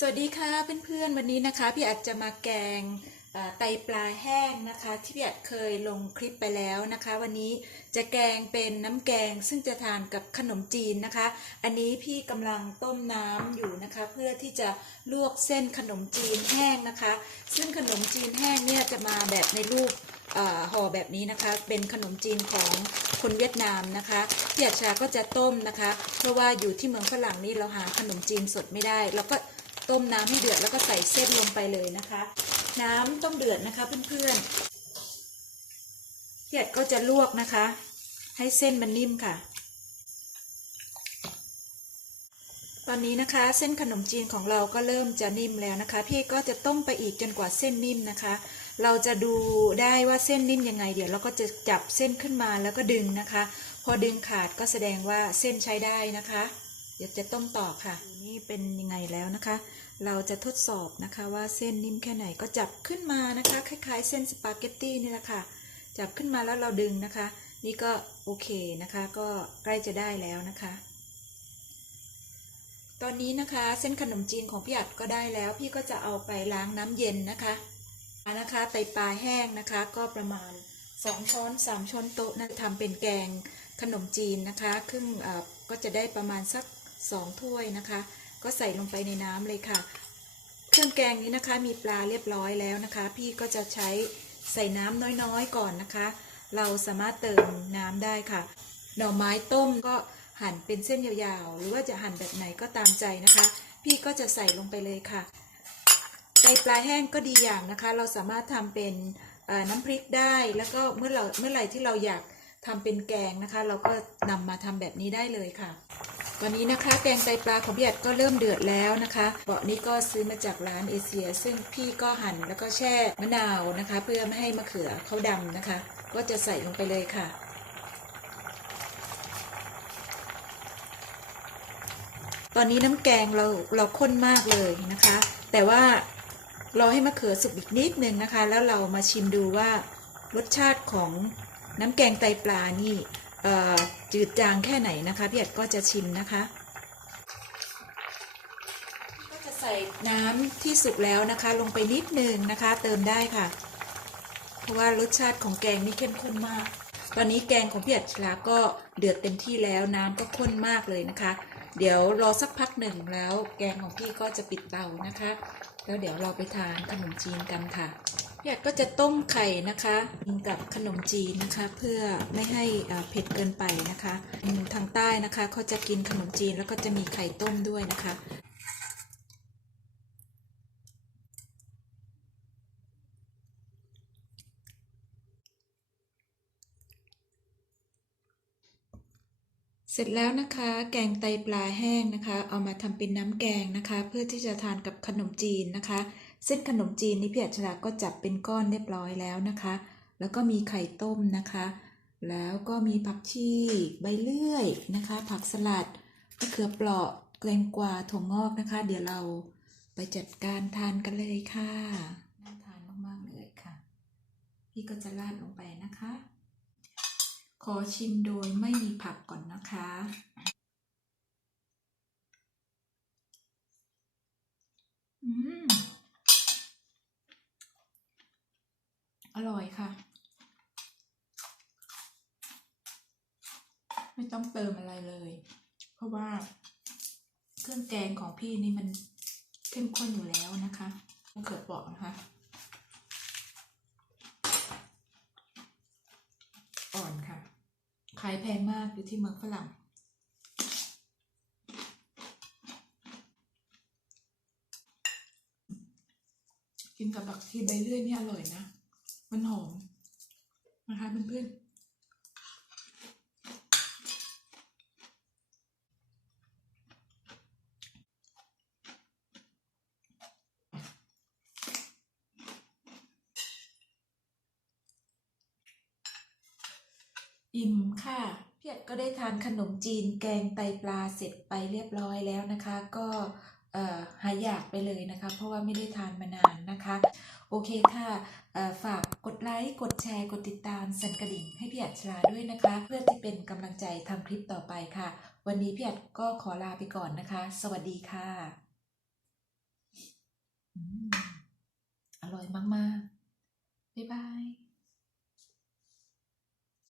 สวัสดีค่ะเพื่อนๆวันนี้นะคะ พี่อัดจะมาแกงไตปลาแห้งนะคะ ที่พี่อัดเคยลงคลิปไปแล้วนะคะ วันนี้จะแกงเป็นน้ำแกงซึ่งจะทานกับขนมจีนนะคะ อันนี้พี่กำลังต้มน้ำอยู่นะคะ เพื่อที่จะลวกเส้นขนมจีนแห้งนะคะ ซึ่งขนมจีนแห้งเนี่ยจะมาแบบในรูปห่อแบบนี้นะคะ เป็นขนมจีนของคนเวียดนามนะคะพี่อัดชาก็จะต้มนะคะ เพราะว่าอยู่ที่เมืองฝรั่งนี่เราหาขนมจีนสดไม่ได้เราก็ ต้มน้ำให้เดือดแล้วก็ใส่เส้นลงไปเลยนะคะ น้ำต้องเดือดนะคะเพื่อนๆพี่อัดก็จะลวกนะคะ ให้เส้นมันนิ่มค่ะ ตอนนี้นะคะเส้นขนมจีนของเราก็เริ่มจะนิ่มแล้วนะคะ พี่ก็จะต้มไปอีกจนกว่าเส้นนิ่มนะคะ เราจะดูได้ว่าเส้นนิ่มยังไง เดี๋ยวเราก็จะจับเส้นขึ้นมาแล้วก็ดึงนะคะ พอดึงขาดก็แสดงว่าเส้นใช้ได้นะคะ เดี๋ยวจะต้มต่อค่ะ นี่เป็นยังไงแล้วนะคะ เราจะทดสอบนะคะว่าเส้นนิ่มแค่ไหนก็จับขึ้นมานะคะ คล้ายๆ เส้นสปาเกตตี้นี่แหละค่ะ จับขึ้นมาแล้วเราดึงนะคะ นี่ก็โอเคนะคะ ก็ใกล้จะได้แล้วนะคะ ตอนนี้นะคะเส้นขนมจีนของพี่อัดก็ได้แล้ว พี่ก็จะเอาไปล้างน้ำเย็นนะคะนะคะไตปลาแห้งนะคะก็ประมาณ 2 ช้อน 3 ช้อนโต๊ะนะทำเป็นแกงขนมจีนนะคะครึ่งอ่อก็จะได้ประมาณสัก 2 ถ้วยนะคะ ก็ใส่ลงไปในน้ำเลยค่ะ เครื่องแกงนี้นะคะมีปลาเรียบร้อยแล้วนะคะ พี่ก็จะใช้ใส่น้ำน้อยๆก่อนนะคะ เราสามารถเติมน้ำได้ค่ะ หน่อไม้ต้มก็หั่นเป็นเส้นยาวๆ หรือว่าจะหั่นแบบไหนก็ตามใจนะคะ พี่ก็จะใส่ลงไปเลยค่ะไตปลาแห้งก็ดีอย่างนะคะ เราสามารถทำเป็นน้ำพริกได้ แล้วก็เมื่อเราเมื่อไหร่ที่เราอยากทำเป็นแกงนะคะ เราก็นำมาทำแบบนี้ได้เลยค่ะ วันนี้นะคะแกงไตปลาของพี่อัดก็เริ่มเดือดแล้วนะคะเบาะนี้ก็ซื้อมาจากร้านเอเชีย ซึ่งพี่ก็หั่นแล้วก็แช่มะนาวนะคะ เพื่อไม่ให้มะเขือเขาดำนะคะ ก็จะใส่ลงไปเลยค่ะตอนนี้น้ำแกงเราเราข้นมากเลยนะคะ แต่ว่ารอให้มะเขือสุกอีกนิดนึงนะคะ แล้วเรามาชิมดูว่ารสชาติของน้ำแกงไตปลานี่ จืดจางแค่ไหนนะคะพี่อัดก็จะชิมนะคะ ก็จะใส่น้ำที่สุกแล้วนะคะ ลงไปนิดนึงนะคะ เติมได้ค่ะ เพราะว่ารสชาติของแกงนี่เข้มข้นมาก ตอนนี้แกงของพี่อัจฉราก็เดือดเต็มที่แล้วน้ำก็ข้นมากเลยนะคะ เดี๋ยวรอสักพักหนึ่งแล้ว แกงของพี่ก็จะปิดเตานะคะ แล้วเดี๋ยวเราไปทานขนมจีนกันค่ะ พี่อัดก็จะต้มไข่นะคะกับขนมจีนนะคะ เพื่อไม่ให้เผ็ดเกินไปนะคะทางใต้นะคะเขาจะกินขนมจีนแล้วก็จะมีไข่ต้มด้วยนะคะเสร็จแล้วนะคะ แกงไตปลาแห้งนะคะ เอามาทำเป็นน้ำแกงนะคะ เพื่อที่จะทานกับขนมจีนนะคะ เส้นขนมจีนนี่พี่อัจฉราก็จับเป็นก้อนเรียบร้อยแล้วนะคะ แล้วก็มีไข่ต้มนะคะ แล้วก็มีผักชีใบเลื่อยนะคะ ผักสลัดมะเขือเปราะแกงกวาถั่วงอกนะคะ เดี๋ยวเราไปจัดการทานกันเลยค่ะน่าทานมากๆเลยค่ะ พี่ก็จะราดลงไปนะคะ ขอชิมโดยไม่มีผักก่อนนะคะอืม อร่อยค่ะ ไม่ต้องเติมอะไรเลย เพราะว่าเครื่องแกงของพี่นี่มันเข้มข้นอยู่แล้วนะคะมะเขือเปราะนะคะ อ่อนค่ะ ขายแพงมากอยู่ที่เมืองฝรั่งกินกับผักชีใบเลื่อยนี่อร่อยนะ มันหอมนะคะเพื่อนๆอิ่มค่ะเพี่อัดก็ได้ทานขนมจีนแกงไตปลาเสร็จไปเรียบร้อยแล้วนะคะ ก็ หายอยากไปเลยนะคะ เพราะว่าไม่ได้ทานมานานนะคะ โอเคค่ะฝากกดไลค์ กดแชร์ กดติดตามสั่นกระดิ่งให้พี่อัชฉราด้วยนะคะ เพื่อที่เป็นกำลังใจทำคลิปต่อไปค่ะ วันนี้พี่อัจก็ขอลาไปก่อนนะคะ สวัสดีค่ะ อร่อยมาก ๆ บ๊ายบาย